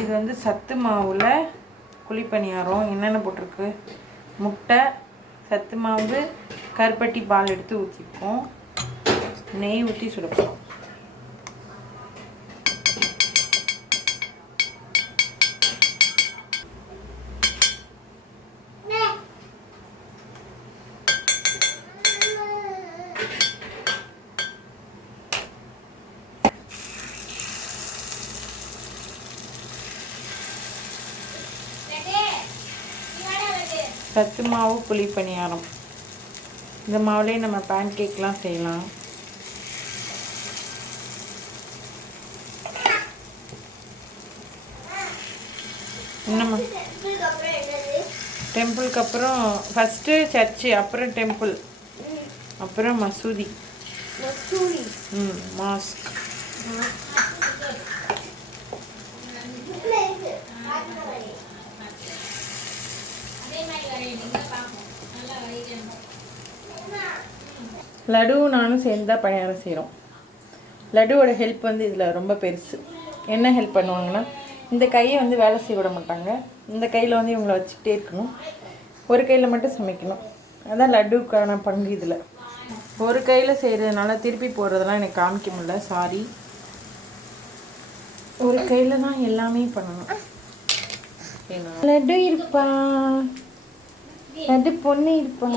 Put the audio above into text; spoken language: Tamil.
இது வந்து சத்து மாவில் குழிப்பணியாரம். என்னென்ன போட்டிருக்கு? முட்டை, சத்து மாவு, கருப்பட்டி பால் எடுத்து ஊற்றிப்போம், நெய் ஊற்றி சுடுப்போம். சத்து மாவு குழிப்பணியாரம். இந்த மாவுலேயே நம்ம பேன் கேக்லாம் செய்யலாம். என்னம்மா? டெம்பிளுக்கு அப்புறம் ஃபஸ்ட்டு சர்ச்சு, அப்புறம் டெம்பிள், அப்புறம் மசூதி. மாஸ்க். லட்டுவும் நானும் சேர்ந்து தான் பணியாரம் செய்கிறோம். லட்டுவோட ஹெல்ப் வந்து இதில் ரொம்ப பெருசு. என்ன ஹெல்ப் பண்ணுவாங்கன்னா, இந்த கையை வந்து வேலை செய்ய விட மாட்டாங்க. இந்த கையில் வந்து இவங்களை வச்சுக்கிட்டே இருக்கணும். ஒரு கையில் மட்டும் சமைக்கணும். அதான் லட்டுக்கான பங்கு இதில். ஒரு கையில் செய்கிறதுனால திருப்பி போடுறதெல்லாம் எனக்கு காமிக்க முடியல, சாரி. ஒரு கையில் தான் எல்லாமே பண்ணணும். லட்டு இருப்பா, லட்டு பொண்ணு இருப்பா.